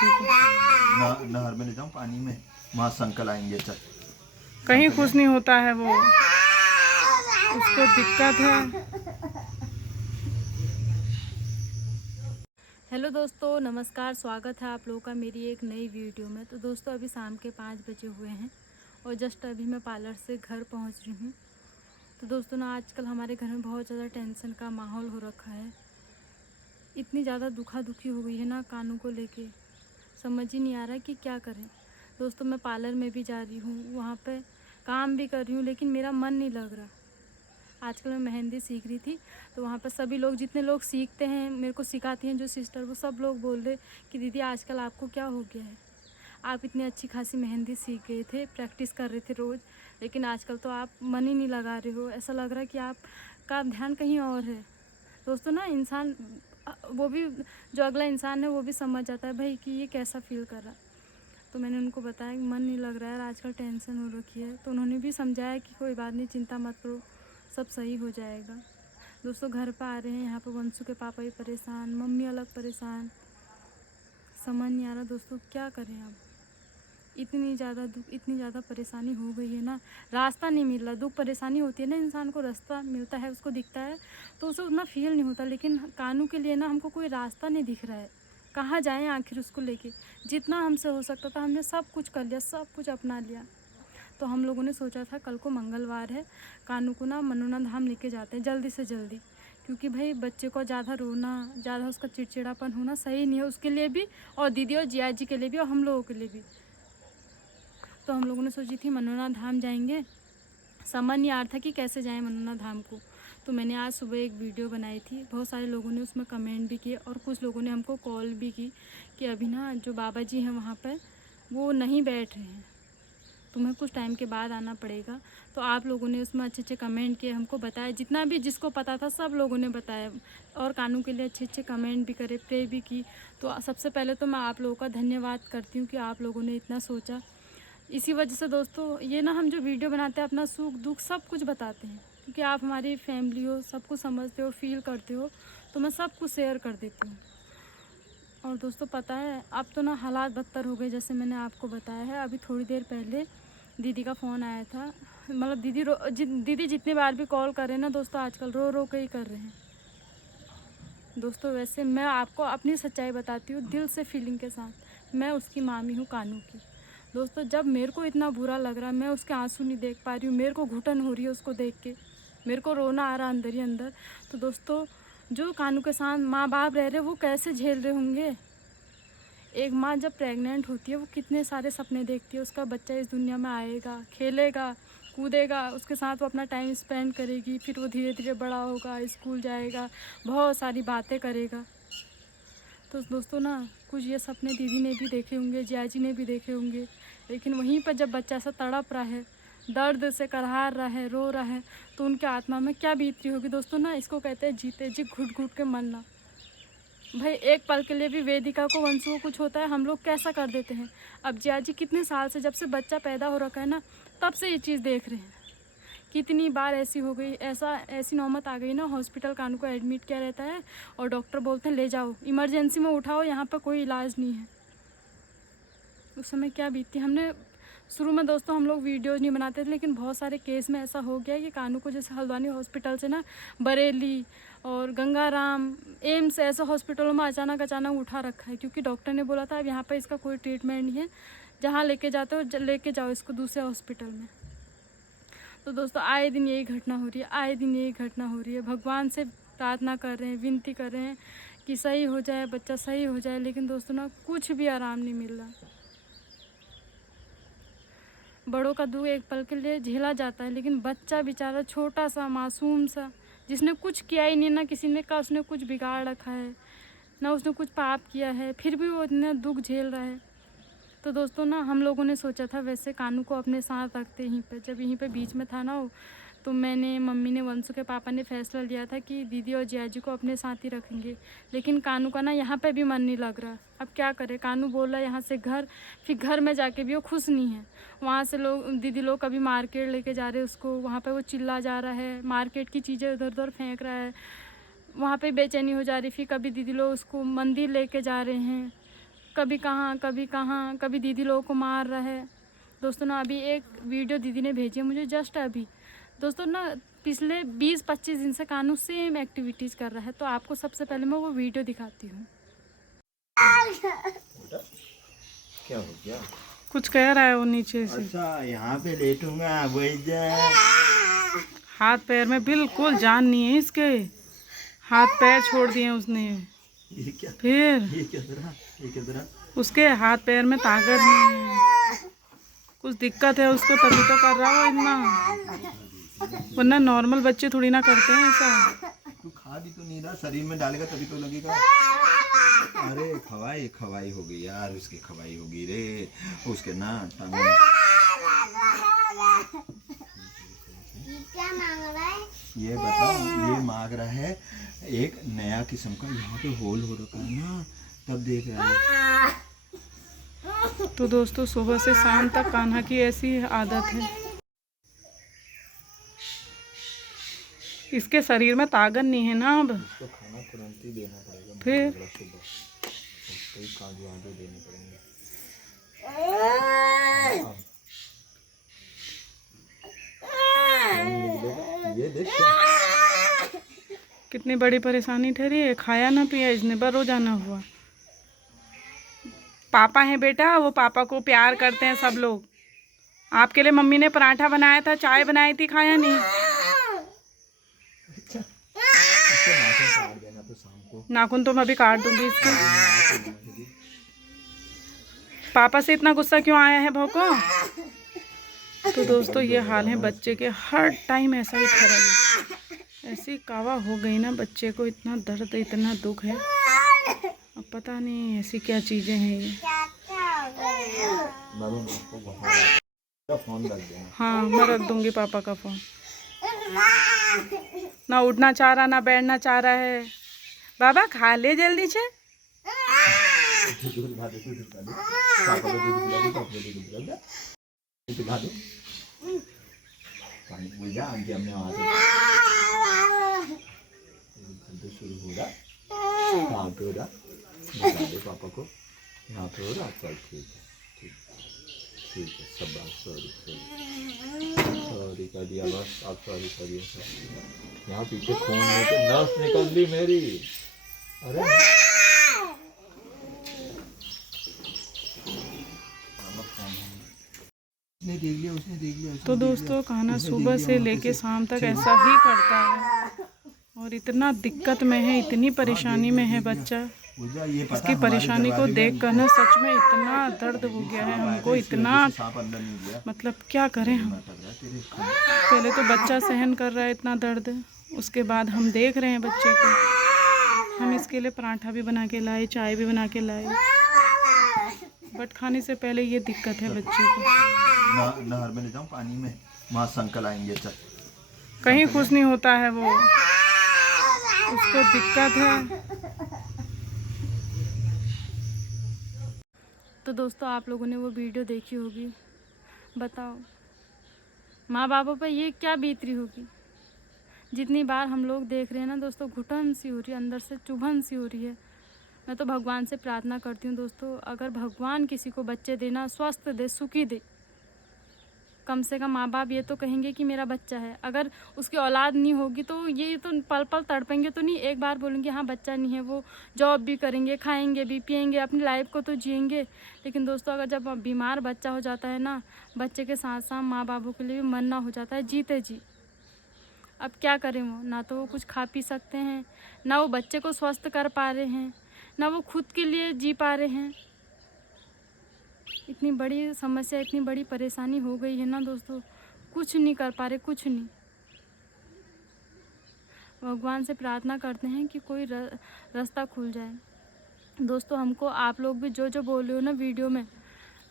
नहर में ले जाऊं पानी में, वहाँ से अंकल आएंगे। चल कहीं खुश नहीं होता है वो, उसको दिक्कत है। हेलो दोस्तों, नमस्कार। स्वागत है आप लोगों का मेरी एक नई वीडियो में। तो दोस्तों अभी शाम के 5 बजे हुए हैं और जस्ट अभी मैं पार्लर से घर पहुंच रही हूं। तो दोस्तों ना, आजकल हमारे घर में बहुत ज़्यादा टेंशन का माहौल हो रखा है। इतनी ज़्यादा दुखा दुखी हो गई है ना कानू को लेके, समझ ही नहीं आ रहा कि क्या करें। दोस्तों मैं पार्लर में भी जा रही हूँ, वहाँ पे काम भी कर रही हूँ, लेकिन मेरा मन नहीं लग रहा। आजकल मैं मेहंदी सीख रही थी, तो वहाँ पर सभी लोग, जितने लोग सीखते हैं, मेरे को सिखाती हैं जो सिस्टर, वो सब लोग बोल रहे कि दीदी आजकल आपको क्या हो गया है, आप इतनी अच्छी खासी मेहंदी सीख गए थे, प्रैक्टिस कर रहे थे रोज़, लेकिन आजकल तो आप मन ही नहीं लगा रहे हो। ऐसा लग रहा है कि आपका ध्यान कहीं और है। दोस्तों ना, इंसान वो भी, जो अगला इंसान है वो भी समझ जाता है भाई कि ये कैसा फील कर रहा है। तो मैंने उनको बताया कि मन नहीं लग रहा है, आजकल टेंशन हो रखी है। तो उन्होंने भी समझाया कि कोई बात नहीं, चिंता मत करो, सब सही हो जाएगा। दोस्तों घर पर आ रहे हैं, यहाँ पर वंशु के पापा भी परेशान, मम्मी अलग परेशान, समझ नहीं आ रहा दोस्तों क्या करें अब। इतनी ज़्यादा दुख, इतनी ज़्यादा परेशानी हो गई है ना, रास्ता नहीं मिल रहा। दुख परेशानी होती है ना, इंसान को रास्ता मिलता है, उसको दिखता है तो उसे उतना फील नहीं होता, लेकिन कानू के लिए ना हमको कोई रास्ता नहीं दिख रहा है। कहाँ जाएँ आखिर उसको लेके। जितना हमसे हो सकता था हमने सब कुछ कर लिया, सब कुछ अपना लिया। तो हम लोगों ने सोचा था कल को मंगलवार है, कानू को ना मनोना धाम लेके जाते हैं जल्दी से जल्दी, क्योंकि भाई बच्चे को ज़्यादा रोना, ज़्यादा उसका चिड़चिड़ापन होना सही नहीं है, उसके लिए भी और दीदी और जिया जी के लिए भी और हम लोगों के लिए भी। तो हम लोगों ने सोची थी मनोना धाम जाएंगे, समझ नहीं आ रहा था कि कैसे जाएं मनोना धाम को। तो मैंने आज सुबह एक वीडियो बनाई थी, बहुत सारे लोगों ने उसमें कमेंट भी किए और कुछ लोगों ने हमको कॉल भी की कि अभी ना जो बाबा जी हैं वहाँ पर वो नहीं बैठ रहे हैं, तुम्हें कुछ टाइम के बाद आना पड़ेगा। तो आप लोगों ने उसमें अच्छे अच्छे कमेंट किए, हमको बताया, जितना भी जिसको पता था सब लोगों ने बताया और कानू के लिए अच्छे अच्छे कमेंट भी करे, प्रे भी की। तो सबसे पहले तो मैं आप लोगों का धन्यवाद करती हूँ कि आप लोगों ने इतना सोचा। इसी वजह से दोस्तों ये ना, हम जो वीडियो बनाते हैं अपना सुख दुख सब कुछ बताते हैं, क्योंकि आप हमारी फैमिली हो, सब कुछ समझते हो, फील करते हो, तो मैं सब कुछ शेयर कर देती हूँ। और दोस्तों पता है अब तो ना हालात बदतर हो गए, जैसे मैंने आपको बताया है। अभी थोड़ी देर पहले दीदी का फ़ोन आया था, मतलब दीदी जितनी बार भी कॉल कर रहे हैं ना दोस्तों, आजकल रो रो के ही कर रहे हैं। दोस्तों वैसे मैं आपको अपनी सच्चाई बताती हूँ दिल से, फीलिंग के साथ। मैं उसकी मामी हूँ कानू की। दोस्तों जब मेरे को इतना बुरा लग रहा है, मैं उसके आंसू नहीं देख पा रही हूँ, मेरे को घुटन हो रही है उसको देख के, मेरे को रोना आ रहा अंदर ही अंदर। तो दोस्तों जो कानू के साथ माँ बाप रह रहे वो कैसे झेल रहे होंगे। एक माँ जब प्रेग्नेंट होती है वो कितने सारे सपने देखती है, उसका बच्चा इस दुनिया में आएगा, खेलेगा कूदेगा, उसके साथ वो अपना टाइम स्पेंड करेगी, फिर वो धीरे धीरे बड़ा होगा, स्कूल जाएगा, बहुत सारी बातें करेगा। तो दोस्तों ना, कुछ ये सपने दीदी ने भी देखे होंगे, जिया जी ने भी देखे होंगे, लेकिन वहीं पर जब बच्चा ऐसा तड़प रहा है, दर्द से करहार रहा है, रो रहा है, तो उनके आत्मा में क्या बीत रही होगी दोस्तों। ना इसको कहते हैं जीते जी घुट घुट के मरना। भाई एक पल के लिए भी वेदिका को, वंशु को कुछ होता है, हम लोग कैसा कर देते हैं। अब जिया जी कितने साल से, जब से बच्चा पैदा हो रखा है ना, तब से ये चीज़ देख रहे हैं। कितनी बार ऐसी हो गई, ऐसी नौबत आ गई ना, हॉस्पिटल कानू को एडमिट किया रहता है और डॉक्टर बोलते हैं ले जाओ, इमरजेंसी में उठाओ, यहाँ पर कोई इलाज नहीं है। उस समय क्या बीतती। हमने शुरू में दोस्तों हम लोग वीडियोज़ नहीं बनाते थे, लेकिन बहुत सारे केस में ऐसा हो गया कि कानू को, जैसे हल्द्वानी हॉस्पिटल से ना बरेली और गंगाराम, एम्स, ऐसे हॉस्पिटलों में अचानक उठा रखा है, क्योंकि डॉक्टर ने बोला था अब यहाँ पर इसका कोई ट्रीटमेंट नहीं है, जहाँ लेके जाते हो लेके जाओ इसको दूसरे हॉस्पिटल में। तो दोस्तों आए दिन यही घटना हो रही है, आए दिन यही घटना हो रही है। भगवान से प्रार्थना कर रहे हैं, विनती कर रहे हैं कि सही हो जाए, बच्चा सही हो जाए, लेकिन दोस्तों ना कुछ भी आराम नहीं मिल रहा। बड़ों का दुख एक पल के लिए झेला जाता है, लेकिन बच्चा बेचारा छोटा सा मासूम सा, जिसने कुछ किया ही नहीं, ना किसी ने कहा उसने कुछ बिगाड़ रखा है, ना उसने कुछ पाप किया है, फिर भी वो इतना दुख झेल रहा है। तो दोस्तों ना, हम लोगों ने सोचा था वैसे कानू को अपने साथ रखते, यहीं पे जब यहीं पे बीच में था ना वो, तो मैंने, मम्मी ने, वंशु के पापा ने फैसला लिया था कि दीदी और जिया जी को अपने साथ ही रखेंगे। लेकिन कानू का ना यहाँ पे भी मन नहीं लग रहा। अब क्या करे, कानू बोल रहा है यहाँ से घर, फिर घर में जाके भी वो खुश नहीं है। वहाँ से लोग, दीदी लोग कभी मार्केट लेके जा रहे हैं उसको, वहाँ पर वो चिल्ला जा रहा है, मार्केट की चीज़ें इधर उधर फेंक रहा है, वहाँ पर बेचैनी हो जा रही। फिर कभी दीदी लोग उसको मंदिर लेके जा रहे हैं, कभी कहाँ कभी दीदी लोगों को मार रहा है। दोस्तों ना अभी एक वीडियो दीदी ने भेजी है मुझे जस्ट अभी। दोस्तों ना पिछले 20-25 दिन से कानू सेम एक्टिविटीज़ कर रहा है, तो आपको सबसे पहले मैं वो वीडियो दिखाती हूँ। क्या हो गया? कुछ कह रहा है वो नीचे से। अच्छा यहाँ पे लेटूंगा, वही जा। हाथ पैर में बिल्कुल जान नहीं है इसके, हाथ पैर छोड़ दिए उसने। ये क्या? फिर ये क्या तरह? उसके हाथ पैर में ताकत नहीं है, कुछ दिक्कत है उसको, तभी तो कर रहा हो इतना, वरना नॉर्मल बच्चे थोड़ी ना करते हैं ऐसा। तू खा भी तो नहीं रहा, शरीर में डालेगा तभी तो लगेगा। अरे खवाई हो गई यार, उसकी खवाई हो गई रे, उसके ना क्या मांग रहा है? ये बताओ, ये मांग रहा है एक नया किस्म का, यहाँ पे होल हो रखा है ना, तब देख रहा है। तो दोस्तों सुबह से शाम तक कान्हा की ऐसी आदत है, इसके शरीर में ताकत नहीं है ना अब। इसको खाना तुरंत ही देना पड़ेगा, फिर सुबह तो काजू आलू देने पड़ेंगे। ये देख कितनी बड़ी परेशानी ठहरी है, खाया ना पिया इसने, बस रोजाना हुआ। पापा हैं बेटा, वो पापा को प्यार करते हैं सब लोग। आपके लिए मम्मी ने पराठा बनाया था, चाय बनाई थी, खाया नहीं। अच्छा, इसको नाखून काट देना तो शाम को। नाखून तो मैं अभी काट दूंगी इसके। पापा से इतना गुस्सा क्यों आया है भौको? तो दोस्तों ये हाल है बच्चे के, हर टाइम ऐसा ही खड़ा है। ऐसी कावा हो गई ना बच्चे को, इतना दर्द इतना दुख है, अब पता नहीं ऐसी क्या चीज़ें हैं ये। फोन रख देना। हाँ मैं रख दूंगी पापा का फ़ोन। ना उठना चाह रहा, ना बैठना चाह रहा है। बाबा खा ले जल्दी से। शुरू हो रहा, यहाँ पे हो रहा, बता दे पापा को यहाँ पे हो रहा। चल ठीक है सब बात। सॉरी कर दिया बस, आप सॉरी करिए। यहाँ पीछे खून में से नस निकल ली मेरी। अरे उसने देख लिया। तो दोस्तों कान्हा सुबह से लेके शाम तक ऐसा ही करता है, और इतना दिक्कत में है, इतनी परेशानी में है बच्चा। इसकी परेशानी को देख कर ना सच में इतना दर्द हो गया है हमको, इतना मतलब क्या करें हम। पहले तो बच्चा सहन कर रहा है इतना दर्द, उसके बाद हम देख रहे हैं बच्चे को। हम इसके लिए पराठा भी बना के लाए, चाय भी बना के लाए, बट खाने से पहले ये दिक्कत है बच्चे को। नहर में ले जाऊं पानी में, वहाँ संकल आएंगे। चल कहीं खुश नहीं होता है वो, उसको दिक्कत है। तो दोस्तों आप लोगों ने वो वीडियो देखी होगी, बताओ माँ बापों पर ये क्या बीत रही होगी। जितनी बार हम लोग देख रहे हैं ना दोस्तों, घुटन सी हो रही है, अंदर से चुभन सी हो रही है। मैं तो भगवान से प्रार्थना करती हूँ दोस्तों, अगर भगवान किसी को बच्चे देना, स्वस्थ दे, सुखी दे, कम से कम माँ बाप ये तो कहेंगे कि मेरा बच्चा है। अगर उसकी औलाद नहीं होगी तो ये तो पल पल तड़पेंगे तो नहीं, एक बार बोलेंगे हाँ बच्चा नहीं है, वो जॉब भी करेंगे, खाएंगे भी, पिएंगे, अपनी लाइफ को तो जिएंगे। लेकिन दोस्तों अगर जब बीमार बच्चा हो जाता है ना, बच्चे के साथ साथ माँ बापों के लिए भी मरना हो जाता है जीते जी। अब क्या करें, वो ना तो वो कुछ खा पी सकते हैं, ना वो बच्चे को स्वस्थ कर पा रहे हैं, ना वो खुद के लिए जी पा रहे हैं। इतनी बड़ी समस्या, इतनी बड़ी परेशानी हो गई है ना दोस्तों, कुछ नहीं कर पा रहे, कुछ नहीं। भगवान से प्रार्थना करते हैं कि कोई रास्ता खुल जाए। दोस्तों हमको आप लोग भी जो जो बोल रहे हो ना वीडियो में,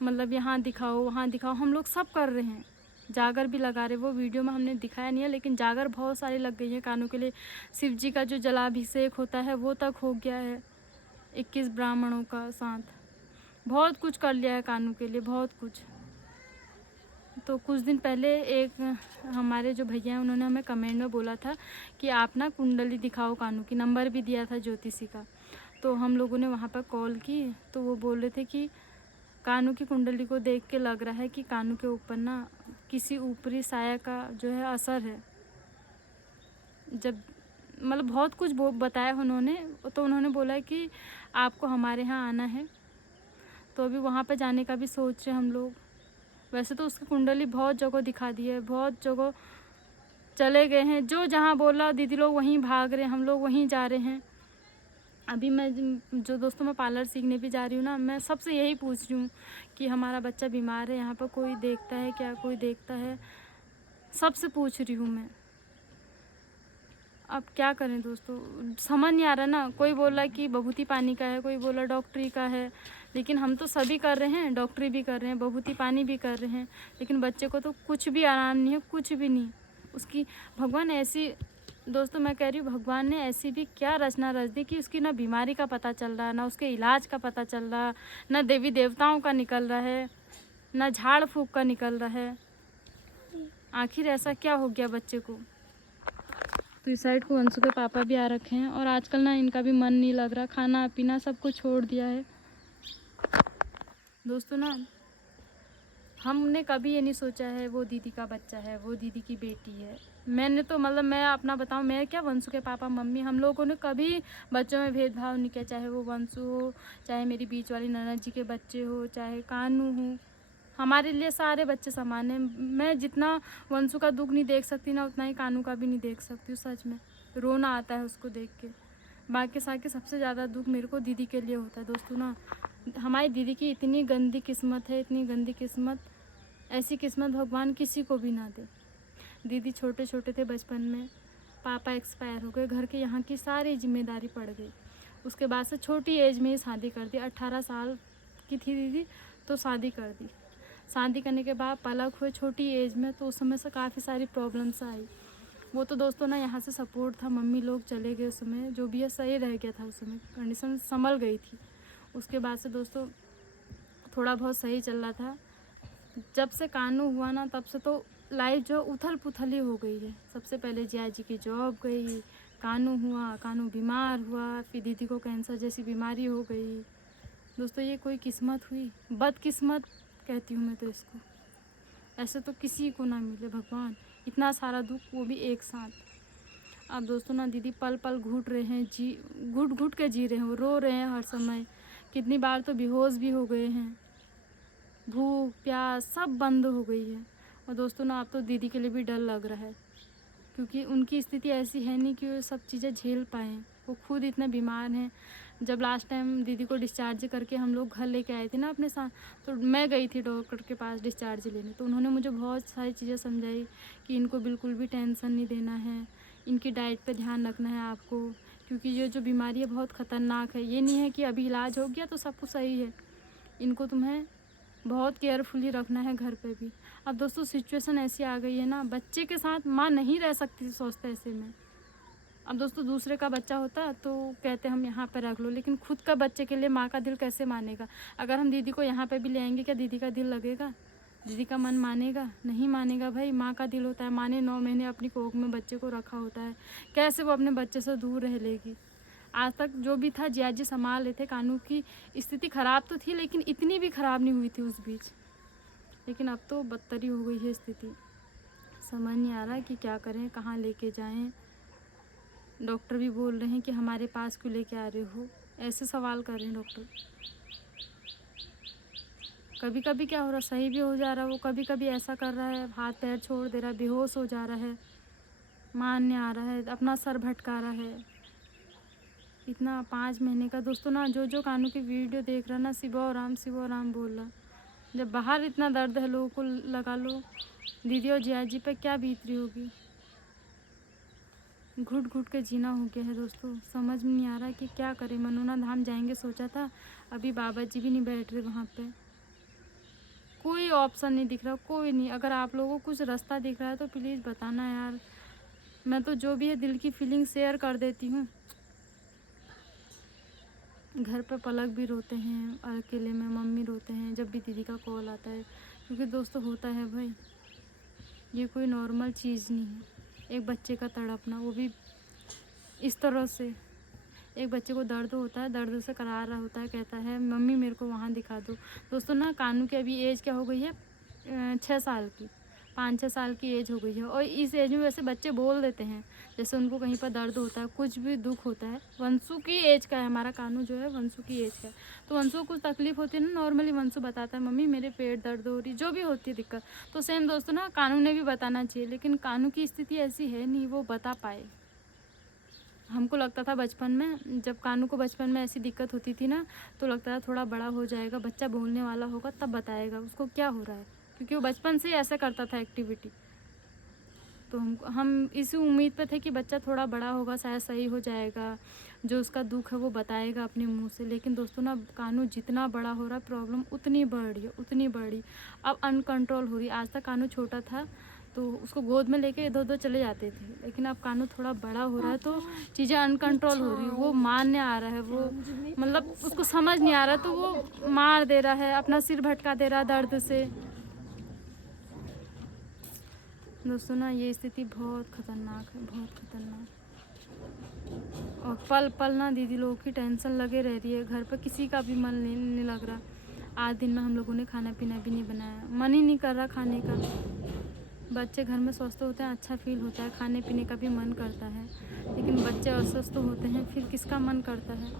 मतलब यहाँ दिखाओ वहाँ दिखाओ, हम लोग सब कर रहे हैं। जागर भी लगा रहे, वो वीडियो में हमने दिखाया नहीं है, लेकिन जागर बहुत सारी लग गई है कानों के लिए। शिव जी का जो जलाभिषेक होता है वो तक हो गया है, 21 ब्राह्मणों का साथ। बहुत कुछ कर लिया है कानू के लिए, बहुत कुछ। तो कुछ दिन पहले एक हमारे जो भैया हैं उन्होंने हमें कमेंट में बोला था कि आप ना कुंडली दिखाओ कानू की, नंबर भी दिया था ज्योतिषी का। तो हम लोगों ने वहाँ पर कॉल की तो वो बोल रहे थे कि कानू की कुंडली को देख के लग रहा है कि कानू के ऊपर ना किसी ऊपरी साया का जो है असर है। जब मतलब बहुत कुछ बताया उन्होंने, तो उन्होंने बोला कि आपको हमारे यहाँ आना है। तो अभी वहाँ पे जाने का भी सोच रहे हम लोग। वैसे तो उसकी कुंडली बहुत जगह दिखा दी है, बहुत जगह चले गए हैं, जो जहाँ बोला दीदी लोग वहीं भाग रहे हैं, हम लोग वहीं जा रहे हैं। अभी मैं जो दोस्तों मैं पार्लर सीखने भी जा रही हूँ ना, मैं सबसे यही पूछ रही हूँ कि हमारा बच्चा बीमार है, यहाँ पर कोई देखता है क्या, कोई देखता है, सबसे पूछ रही हूँ मैं। अब क्या करें दोस्तों, समझ नहीं आ रहा ना। कोई बोला कि बभूती पानी का है, कोई बोला डॉक्टरी का है, लेकिन हम तो सभी कर रहे हैं, डॉक्टरी भी कर रहे हैं, बभूती पानी भी कर रहे हैं, लेकिन बच्चे को तो कुछ भी आराम नहीं है, कुछ भी नहीं। उसकी भगवान ऐसी, दोस्तों मैं कह रही हूँ, भगवान ने ऐसी भी क्या रचना रच दी कि उसकी ना बीमारी का पता चल रहा, ना उसके इलाज का पता चल रहा, ना देवी देवताओं का निकल रहा है, ना झाड़ फूक का निकल रहा है। आखिर ऐसा क्या हो गया बच्चे को। तो इस साइड को वंशु के पापा भी आ रखे हैं और आजकल ना इनका भी मन नहीं लग रहा, खाना पीना सब कुछ छोड़ दिया है। दोस्तों ना हमने कभी ये नहीं सोचा है वो दीदी का बच्चा है, वो दीदी की बेटी है। मैंने तो मतलब मैं अपना बताऊं, मैं क्या, वंशु के पापा मम्मी, हम लोगों ने कभी बच्चों में भेदभाव नहीं किया, चाहे वो वंशु हो, चाहे मेरी बीच वाली ननद जी के बच्चे हो, चाहे कानू हो। हमारे लिए सारे बच्चे समान हैं। मैं जितना वंशु का दुख नहीं देख सकती ना, उतना ही कानू का भी नहीं देख सकती हूँ। सच में रोना आता है उसको देख के। बाकी साके सबसे ज़्यादा दुख मेरे को दीदी के लिए होता है। दोस्तों ना हमारी दीदी की इतनी गंदी किस्मत है, इतनी गंदी किस्मत, ऐसी किस्मत भगवान किसी को भी ना दे। दीदी छोटे छोटे थे बचपन में, पापा एक्सपायर हो गए, घर के यहाँ की सारी जिम्मेदारी पड़ गई। उसके बाद से छोटी एज में ही शादी कर दी। 18 साल की थी दीदी तो शादी कर दी। शादी करने के बाद पलक हुए छोटी एज में, तो उस समय से काफ़ी सारी प्रॉब्लम्स आई। वो तो दोस्तों ना यहाँ से सपोर्ट था, मम्मी लोग चले गए उस समय, जो भी है सही रह गया था, उस समय कंडीशन संभल गई थी। उसके बाद से दोस्तों थोड़ा बहुत सही चल रहा था। जब से कानू हुआ ना, तब से तो लाइफ जो उथल पुथल ही हो गई है। सबसे पहले जिया जी की जॉब गई, कानू हुआ, कानू बीमार हुआ, फिर दीदी को कैंसर जैसी बीमारी हो गई। दोस्तों ये कोई किस्मत हुई, बदकिस्मत कहती हूँ मैं तो इसको। ऐसे तो किसी को ना मिले भगवान, इतना सारा दुख, वो भी एक साथ। अब दोस्तों ना दीदी पल पल घुट रहे हैं, घुट घुट के जी रहे हैं, वो रो रहे हैं हर समय। कितनी बार तो बेहोश भी हो गए हैं, भूख प्यास सब बंद हो गई है। और दोस्तों ना अब तो दीदी के लिए भी डर लग रहा है, क्योंकि उनकी स्थिति ऐसी है नहीं कि वो सब चीज़ें झेल पाएँ। वो खुद इतने बीमार हैं। जब लास्ट टाइम दीदी को डिस्चार्ज करके हम लोग घर लेके आए थे ना अपने साथ, तो मैं गई थी डॉक्टर के पास डिस्चार्ज लेने। तो उन्होंने मुझे बहुत सारी चीज़ें समझाई कि इनको बिल्कुल भी टेंशन नहीं देना है, इनकी डाइट पे ध्यान रखना है आपको, क्योंकि ये जो बीमारी है बहुत ख़तरनाक है। ये नहीं है कि अभी इलाज हो गया तो सब कुछ सही है, इनको तुम्हें बहुत केयरफुली रखना है घर पे भी। अब दोस्तों सिचुएशन ऐसी आ गई है ना, बच्चे के साथ माँ नहीं रह सकती सोचते ऐसे में। अब दोस्तों दूसरे का बच्चा होता तो कहते हम यहाँ पे रख लो, लेकिन खुद का बच्चे के लिए माँ का दिल कैसे मानेगा। अगर हम दीदी को यहाँ पे भी ले आएंगे, क्या दीदी का दिल लगेगा, दीदी का मन मानेगा? नहीं मानेगा भाई। माँ का दिल होता है, माँ ने 9 महीने अपनी कोख में बच्चे को रखा होता है, कैसे वो अपने बच्चे से दूर रह लेगी। आज तक जो भी था जिया जी संभाल रहे थे। कानू की स्थिति ख़राब तो थी, लेकिन इतनी भी ख़राब नहीं हुई थी उस बीच, लेकिन अब तो बदतरी हो गई है स्थिति। समझ नहीं आ रहा कि क्या करें, कहाँ लेके जाएं। डॉक्टर भी बोल रहे हैं कि हमारे पास क्यों लेके आ रहे हो, ऐसे सवाल कर रहे हैं डॉक्टर। कभी कभी क्या हो रहा, सही भी हो जा रहा है वो, कभी कभी ऐसा कर रहा है हाथ पैर छोड़ दे रहा है, बेहोश हो जा रहा है, मान नहीं आ रहा है, अपना सर भटका रहा है। इतना 5 महीने का। दोस्तों ना जो कानू की वीडियो देख रहा ना, शिवो राम बोल रहा। जब बाहर इतना दर्द है, लोगों को लगा लो दीदी और जिया जी पे क्या बीत रही होगी। घुट घुट के जीना हो गया है दोस्तों। समझ में नहीं आ रहा कि क्या करें। मनोना धाम जाएंगे सोचा था, अभी बाबा जी भी नहीं बैठ रहे वहाँ पे, कोई ऑप्शन नहीं दिख रहा, कोई नहीं। अगर आप लोगों को कुछ रास्ता दिख रहा है तो प्लीज़ बताना यार। मैं तो जो भी है दिल की फीलिंग शेयर कर देती हूँ। घर पे पलक भी रोते हैं, अकेले में मम्मी रोते हैं जब भी दीदी का कॉल आता है, क्योंकि दोस्तों होता है भाई, ये कोई नॉर्मल चीज़ नहीं है। एक बच्चे का तड़पना, वो भी इस तरह से, एक बच्चे को दर्द होता है, दर्द से करा रहा होता है, कहता है मम्मी मेरे को वहाँ दिखा दो। दोस्तों ना कानू की अभी एज क्या हो गई है, 6 साल की, 5-6 साल की एज हो गई है। और इस एज में वैसे बच्चे बोल देते हैं, जैसे उनको कहीं पर दर्द होता है, कुछ भी दुख होता है। वंशु की एज का है, हमारा कानू जो है वंशु की एज का है। तो वंशु को कुछ तकलीफ होती है ना, नॉर्मली वंशु बताता है मम्मी मेरे पेट दर्द हो रही, जो भी होती है दिक्कत। तो सेम दोस्तों ना कानू ने भी बताना चाहिए, लेकिन कानू की स्थिति ऐसी है नहीं वो बता पाए। हमको लगता था बचपन में, जब कानू को बचपन में ऐसी दिक्कत होती थी ना, तो लगता था थोड़ा बड़ा हो जाएगा, बच्चा बोलने वाला होगा तब बताएगा उसको क्या हो रहा है, क्योंकि वो बचपन से ही ऐसा करता था एक्टिविटी। तो हम इसी उम्मीद पे थे कि बच्चा थोड़ा बड़ा होगा, शायद सही हो जाएगा, जो उसका दुख है वो बताएगा अपने मुंह से। लेकिन दोस्तों ना कानू जितना बड़ा हो रहा है प्रॉब्लम उतनी बढ़ रही है, उतनी बढ़ रही, अब अनकंट्रोल हो रही। आज तक कानू छोटा था तो उसको गोद में लेके इधर उधर चले जाते थे, लेकिन अब कानू थोड़ा बड़ा हो रहा है तो चीज़ें अनकंट्रोल हो रही है। वो मारने आ रहा है, वो मतलब उसको समझ नहीं आ रहा तो वो मार दे रहा है, अपना सिर भटका दे रहा है दर्द से। दोस्तों ना ये स्थिति बहुत ख़तरनाक है, बहुत ख़तरनाक। और पल पल ना दीदी लोगों की टेंशन लगे रह रही है, घर पर किसी का भी मन नहीं लग रहा। आज दिन में हम लोगों ने खाना पीना भी नहीं बनाया, मन ही नहीं कर रहा खाने का। बच्चे घर में स्वस्थ होते हैं, अच्छा फील होता है, खाने पीने का भी मन करता है, लेकिन बच्चे अस्वस्थ होते हैं फिर किसका मन करता है।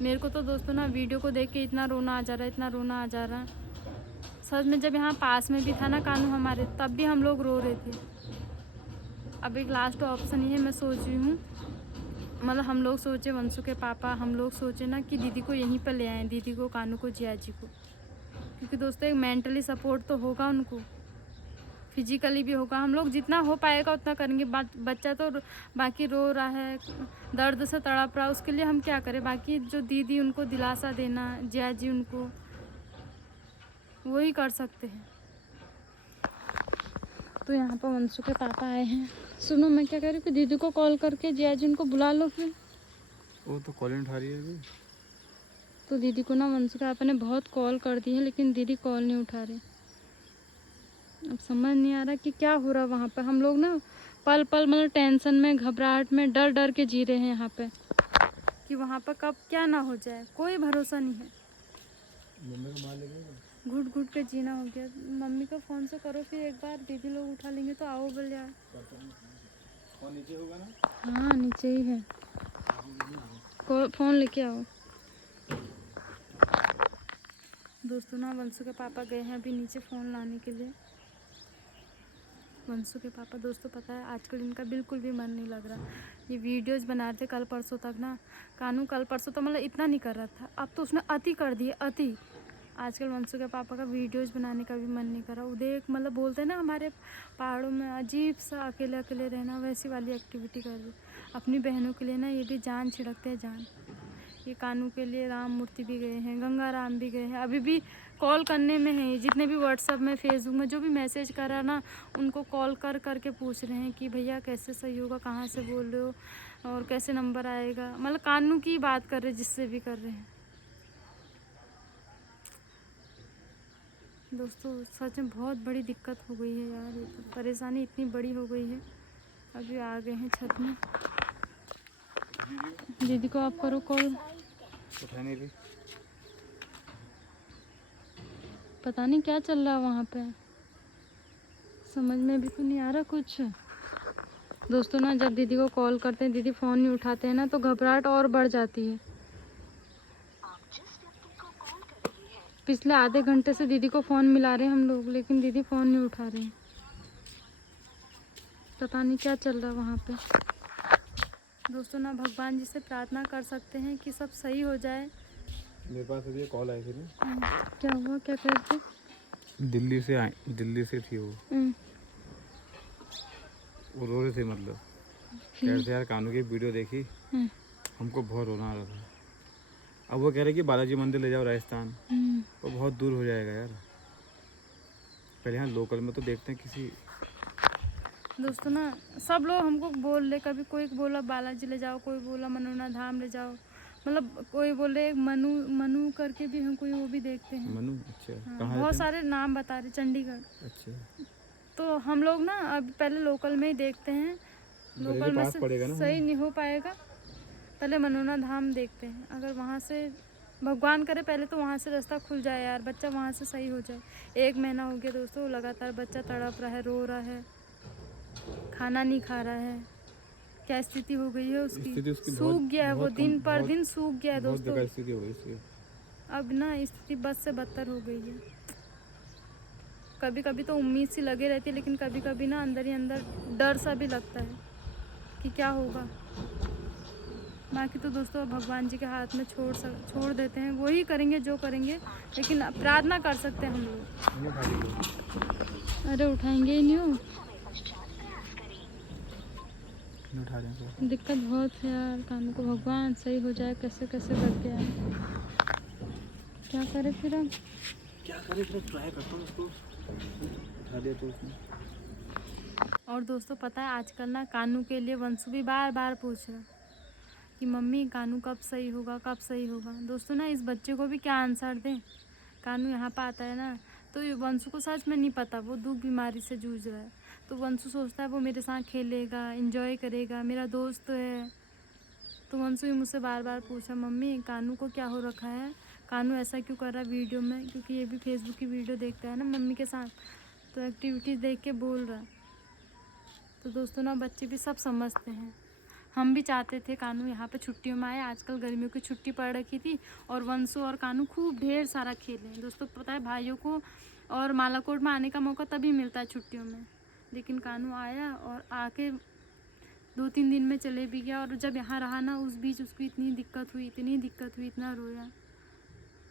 मेरे को तो दोस्तों ना वीडियो को देख के इतना रोना आ जा रहा है, इतना रोना आ जा रहा है सच में। जब यहाँ पास में भी था ना कानू हमारे, तब भी हम लोग रो रहे थे। अब एक लास्ट ऑप्शन ये है, मैं सोच रही हूँ, मतलब हम लोग सोचे, वंशु के पापा हम लोग सोचे ना कि दीदी को यहीं पर ले आएँ, दीदी को, कानू को, जिया जी को, क्योंकि दोस्तों एक मेंटली सपोर्ट तो होगा उनको, फिजिकली भी होगा। हम लोग जितना हो पाएगा उतना करेंगे। बच्चा तो बाकी रो रहा है, दर्द से तड़प रहा है, उसके लिए हम क्या करें। बाकी जो दीदी उनको दिलासा देना, जिया जी उनको, वही कर सकते हैं। तो यहाँ पर वंशु के पापा आए हैं। सुनो मैं क्या कह रही हूँ कि दीदी को कॉल करके जिया जी उनको बुला लो फिर। वो तो कॉल उठा रही है अभी। तो दीदी को ना वंशु के पापा ने बहुत कॉल कर दी है, लेकिन दीदी कॉल नहीं उठा रही। अब समझ नहीं आ रहा कि क्या हो रहा वहाँ पर। हम लोग ना पल पल मतलब टेंशन में, घबराहट में, डर डर के जी रहे हैं यहाँ पे, कि वहाँ पर कब क्या ना हो जाए, कोई भरोसा नहीं है। मम्मी को मार लेंगे। घुट घुट के जीना हो गया। मम्मी को फ़ोन से करो फिर एक बार, दीदी लोग उठा लेंगे तो आओ बोल यार। फोन नीचे होगा ना? हाँ नीचे ही है, फ़ोन लेके आओ। दोस्तों ना वंशु के पापा गए हैं अभी नीचे फ़ोन लाने के लिए। वंशु के पापा दोस्तों पता है आजकल इनका बिल्कुल भी मन नहीं लग रहा। ये वीडियोज़ बना रहे थे कल परसों तक ना, कानू कल परसों तो मतलब इतना नहीं कर रहा था, अब तो उसने अति कर दी, अति। आजकल वंशु के पापा का वीडियोज़ बनाने का भी मन नहीं कर रहा। वो देख मतलब बोलते हैं ना हमारे पहाड़ों में अजीब सा अकेले अकेले रहना, वैसी वाली एक्टिविटी कर रही। अपनी बहनों के लिए ना ये भी जान छिड़कते हैं, जान। ये कानू के लिए राम मूर्ति भी गए हैं, गंगा राम भी गए हैं, अभी भी कॉल करने में है। जितने भी व्हाट्सएप में, फेसबुक में जो भी मैसेज करा ना, उनको कॉल कर करके पूछ रहे हैं कि भैया कैसे सही होगा, कहाँ से बोल रहे हो और कैसे नंबर आएगा। मतलब कानू की बात कर रहे, जिससे भी कर रहे हैं। दोस्तों सच में बहुत बड़ी दिक्कत हो गई है यार, ये तो परेशानी इतनी बड़ी हो गई है। अभी आ गए हैं छत में। दीदी को आप करो कॉल। उठा नहीं रही। पता नहीं क्या चल रहा है वहाँ पे, समझ में भी तो नहीं आ रहा कुछ। दोस्तों ना जब दीदी को कॉल करते हैं, दीदी फ़ोन नहीं उठाते हैं ना, तो घबराहट और बढ़ जाती है। पिछले आधे घंटे से दीदी को फ़ोन मिला रहे हैं हम लोग, लेकिन दीदी फ़ोन नहीं उठा रहे हैं। पता नहीं क्या चल रहा है वहाँ पे। दोस्तों ना भगवान जी से प्रार्थना कर सकते हैं कि सब सही हो जाए। मेरे पास अभी कॉल आई थी ना। क्या हुआ, क्या कहते? दिल्ली से थी वो रो रहे थे, मतलब कह रहे थे यार कानू की वीडियो देखी, हमको बहुत रोना आ रहा था। अब वो कह रहे कि बालाजी मंदिर ले जाओ राजस्थान, वो बहुत दूर हो जाएगा यार, पहले यहाँ लोकल में तो देखते हैं किसी। दोस्तों ना सब लोग हमको बोल रहे, कभी कोई बोला बालाजी ले जाओ, कोई बोला मनोना धाम ले जाओ, मतलब कोई बोल रहे मनु करके भी हम कोई वो भी देखते हैं। मनु? अच्छा। हाँ, कहाँ बहुत सारे नाम बता रहे, चंडीगढ़। अच्छा। तो हम लोग ना अब पहले लोकल में ही देखते हैं, लोकल में से पड़ेगा ना, सही नहीं हो पाएगा पहले मनोना धाम देखते हैं, अगर वहाँ से भगवान करे पहले तो वहाँ से रास्ता खुल जाए यार, बच्चा वहाँ से सही हो जाए। 1 महीना हो गया दोस्तों, लगातार बच्चा तड़प रहा है, रो रहा है, खाना नहीं खा रहा है। क्या स्थिति हो गई है स्थिति उसकी, उसकी सूख गया है वो, दिन पर बहुत- दिन सूख गया है बहुत दोस्तों। बेकार स्थिति हो गई इसकी। अब ना स्थिति बद से बदतर हो गई है। कभी कभी तो उम्मीद सी लगे रहती है, लेकिन कभी कभी ना अंदर ही अंदर डर सा भी लगता है कि क्या होगा। बाकी तो दोस्तों भगवान जी के हाथ में छोड़ देते हैं, वो ही करेंगे जो करेंगे, लेकिन प्रार्थना कर सकते हैं हम लोग। अरे उठाएंगे ही नहीं हो, उठा रहे हैं दिक्कत बहुत है यार। कानों को भगवान सही हो जाए, कैसे कैसे करके आए, क्या करें फिर हम। क्या करें, फिर ट्राई करता हूँ उसको, उठा दिया तो उसने। और दोस्तों पता है आजकल ना कानू के लिए वंशु भी बार बार पूछ रहा कि मम्मी कानू कब सही होगा, कब सही होगा। दोस्तों ना इस बच्चे को भी क्या आंसर दें। कानू यहाँ पर आता है ना तो वंशु को सच में नहीं पता वो दुख बीमारी से जूझ रहा है, तो वंशु सोचता है वो मेरे साथ खेलेगा, एंजॉय करेगा, मेरा दोस्त है। तो वंशु भी मुझसे बार बार पूछा मम्मी कानू को क्या हो रखा है, कानू ऐसा क्यों कर रहा है वीडियो में, क्योंकि ये भी फेसबुक की वीडियो देखता है ना मम्मी के साथ, तो एक्टिविटीज़ देख के बोल रहा है। तो दोस्तों ना बच्चे भी सब समझते हैं। हम भी चाहते थे कानू यहाँ पे छुट्टियों में आए, आजकल गर्मियों की छुट्टी पड़ रखी थी और वंशु और कानू खूब ढेर सारा खेले। दोस्तों पता है भाइयों को और मालाकोट में आने का मौका तभी मिलता है छुट्टियों में, लेकिन कानू आया और आके 2-3 दिन में चले भी गया। और जब यहाँ रहा ना उस बीच उसको इतनी दिक्कत हुई, इतना रोया,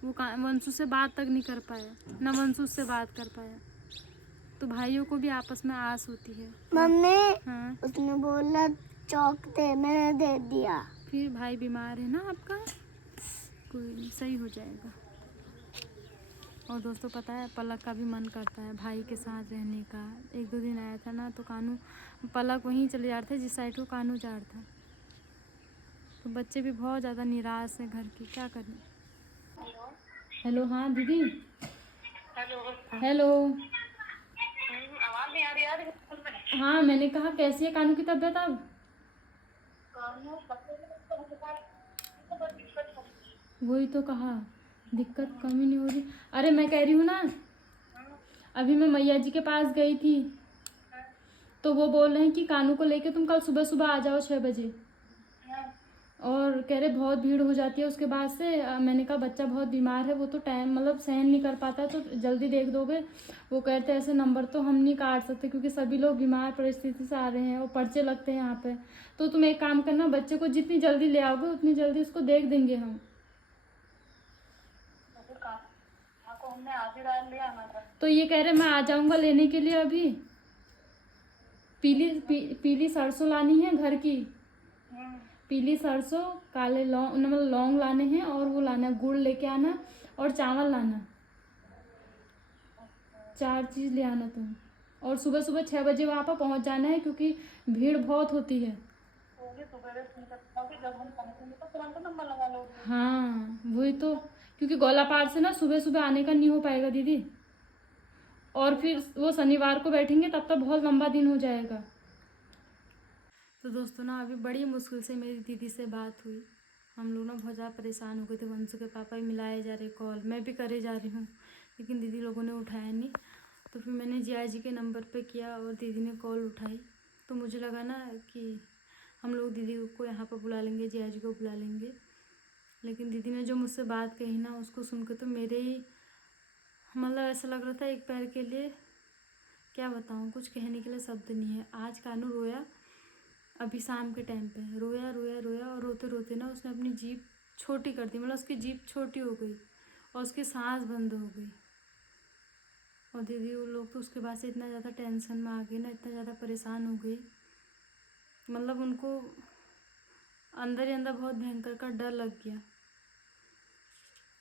वो वंशु से बात तक नहीं कर पाया, ना वंशु उससे बात कर पाया। तो भाइयों को भी आपस में आस होती है। मम्मी हाँ उसने बोला चौक दे, मैंने दे दिया। फिर भाई बीमार है ना आपका, कोई नहीं सही हो जाएगा। और दोस्तों पता है पलक का भी मन करता है भाई के साथ रहने का। 1-2 दिन आया था ना तो कानू पलक वहीं चले जा रहे थे जिस साइड को कानू जा रहा था। तो बच्चे भी बहुत ज़्यादा निराश हैं घर की, क्या करें। हेलो हाँ दीदी। हेलो आवाज नहीं आ रही यार। हाँ मैंने कहा कैसी है कानू की तबीयत अब। वही तो कहा दिक्कत कमी नहीं हो रही। अरे मैं कह रही हूँ ना अभी मैं मैया जी के पास गई थी तो वो बोल रहे हैं कि कानू को लेके तुम कल सुबह सुबह आ जाओ 6 बजे, और कह रहे बहुत भीड़ हो जाती है उसके बाद से। मैंने कहा बच्चा बहुत बीमार है, वो तो टाइम मतलब सहन नहीं कर पाता, तो जल्दी देख दोगे। वो कहते हैं ऐसे नंबर तो हम नहीं काट सकते क्योंकि सभी लोग बीमार परिस्थिति से आ रहे हैं और पर्चे लगते हैं यहाँ पे। तो तुम एक काम करना, बच्चे को जितनी जल्दी ले आओगे उतनी जल्दी उसको देख देंगे हम। तो ये कह रहे मैं आ जाऊँगा लेने के लिए। अभी पीली सरसों लानी है घर की, पीली सरसों, काले लौंग मतलब लौंग लाने हैं, और वो लाना गुड़ लेके आना और चावल लाना, 4 चीज़ ले आना तुम। और सुबह सुबह 6 बजे वहाँ पर पहुँच जाना है क्योंकि भीड़ बहुत होती है। हाँ वही तो, क्योंकि गोलापार से ना सुबह सुबह आने का नहीं हो पाएगा दीदी, और फिर वो शनिवार को बैठेंगे तब तक बहुत लंबा दिन हो जाएगा। तो दोस्तों ना अभी बड़ी मुश्किल से मेरी दीदी से बात हुई। हम लोग ना बहुत ज़्यादा परेशान हो गए थे, वंशु के पापा ही मिलाए जा रहे कॉल, मैं भी करे जा रही हूँ, लेकिन दीदी लोगों ने उठाया नहीं। तो फिर मैंने जिया जी के नंबर पे किया और दीदी ने कॉल उठाई। तो मुझे लगा ना कि हम लोग दीदी को यहाँ पर बुला लेंगे, जिया जी को बुला लेंगे, लेकिन दीदी ने जो मुझसे बात कही ना उसको सुन के तो मेरे ही मतलब ऐसा लग रहा था एक पैर के लिए, क्या बताऊँ, कुछ कहने के लिए शब्द नहीं है। आज कानू रोया, अभी शाम के टाइम पे रोया रोया रोया, और रोते रोते ना उसने अपनी जीभ छोटी कर दी, मतलब उसकी जीभ छोटी हो गई और उसकी सांस बंद हो गई। और दीदी वो लोग तो उसके बाद से इतना ज़्यादा टेंशन में आ गए ना, इतना ज़्यादा परेशान हो गई, मतलब उनको अंदर ही अंदर बहुत भयंकर का डर लग गया।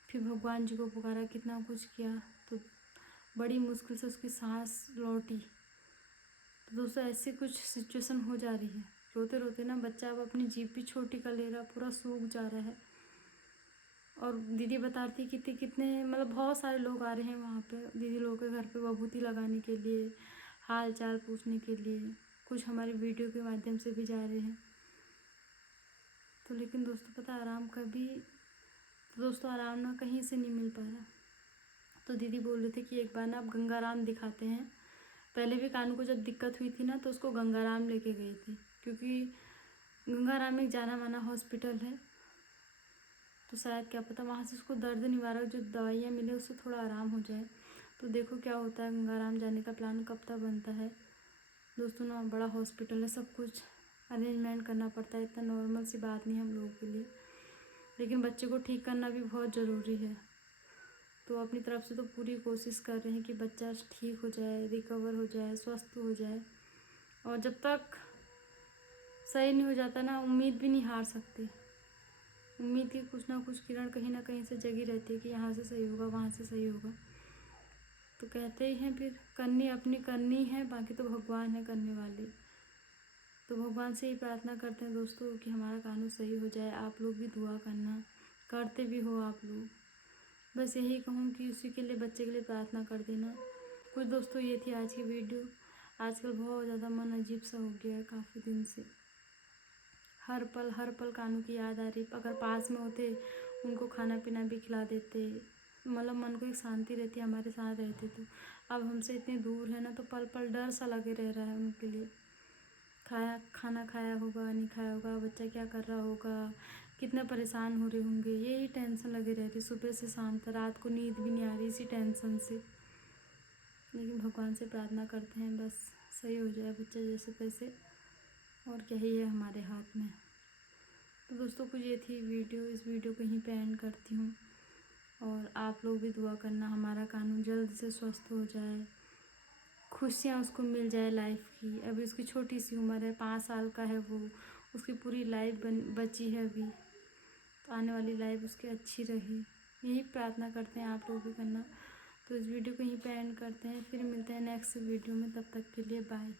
फिर भगवान जी को पुकारा, कितना कुछ किया, तो बड़ी मुश्किल से उसकी सांस लौटी। तो दोस्तों ऐसी कुछ सिचुएशन हो जा रही है, रोते रोते ना बच्चा अब अपनी जीभ भी छोटी कर ले रहा, पूरा सूख जा रहा है। और दीदी बता रही थी कितने मतलब बहुत सारे लोग आ रहे हैं वहाँ पे दीदी लोगों के घर पे विभूति लगाने के लिए, हाल चाल पूछने के लिए, कुछ हमारी वीडियो के माध्यम से भी जा रहे हैं। तो लेकिन दोस्तों पता है आराम कभी, तो दोस्तों आराम ना कहीं से नहीं मिल पा रहा। तो दीदी बोल रहे थे कि एक बार ना आप गंगाराम दिखाते हैं। पहले भी कानू को जब दिक्कत हुई थी ना तो उसको गंगाराम लेके गए थे, क्योंकि गंगाराम एक जाना माना हॉस्पिटल है। तो शायद क्या पता वहाँ से उसको दर्द निवारक जो दवाइयाँ मिले उससे थोड़ा आराम हो जाए। तो देखो क्या होता है, गंगाराम जाने का प्लान कब तक बनता है। दोस्तों ना बड़ा हॉस्पिटल है, सब कुछ अरेंजमेंट करना पड़ता है, इतना नॉर्मल सी बात नहीं हम लोगों के लिए। लेकिन बच्चे को ठीक करना भी बहुत ज़रूरी है। तो अपनी तरफ से तो पूरी कोशिश कर रहे हैं कि बच्चा ठीक हो जाए, रिकवर हो जाए, स्वस्थ हो जाए। और जब तक सही नहीं हो जाता ना, उम्मीद भी नहीं हार सकते। उम्मीद की कुछ ना कुछ किरण कहीं ना कहीं से जगी रहती है कि यहाँ से सही होगा, वहाँ से सही होगा। तो कहते ही हैं फिर करनी अपनी करनी है, बाकी तो भगवान है करने वाले। तो भगवान से ही प्रार्थना करते हैं दोस्तों कि हमारा कानू सही हो जाए। आप लोग भी दुआ करना, करते भी हो आप लोग। बस यही कहूँ कि उसी के लिए, बच्चे के लिए प्रार्थना कर देना। कुछ दोस्तों ये थी आज की वीडियो। आजकल बहुत ज़्यादा मन अजीब सा हो गया है काफ़ी दिन से। हर पल कानू की याद आ रही। अगर पास में होते उनको खाना पीना भी खिला देते, मतलब मन को एक शांति रहती, हमारे साथ रहते। तो अब हमसे इतनी दूर है ना, तो पल पल डर सा लगे रह रहा है उनके लिए। खाना खाया होगा नहीं खाया होगा, बच्चा क्या कर रहा होगा, कितने परेशान हो रहे होंगे, यही टेंशन लगी रहती सुबह से शाम तक। रात को नींद भी नहीं आ रही इसी टेंशन से। लेकिन भगवान से प्रार्थना करते हैं बस सही हो जाए बच्चा जैसे तैसे, और क्या ही है हमारे हाथ में। तो दोस्तों कुछ ये थी वीडियो, इस वीडियो को यहीं पे एंड करती हूँ। और आप लोग भी दुआ करना हमारा कानून जल्द से स्वस्थ हो जाए, खुशियाँ उसको मिल जाए लाइफ की। अभी उसकी छोटी सी उम्र है, 5 साल का है वो, उसकी पूरी लाइफ बची है अभी। तो आने वाली लाइफ उसकी अच्छी रहे, यही प्रार्थना करते हैं, आप लोग भी करना। तो इस वीडियो को यहीं पे एंड करते हैं, फिर मिलते हैं नेक्स्ट वीडियो में। तब तक के लिए बाय।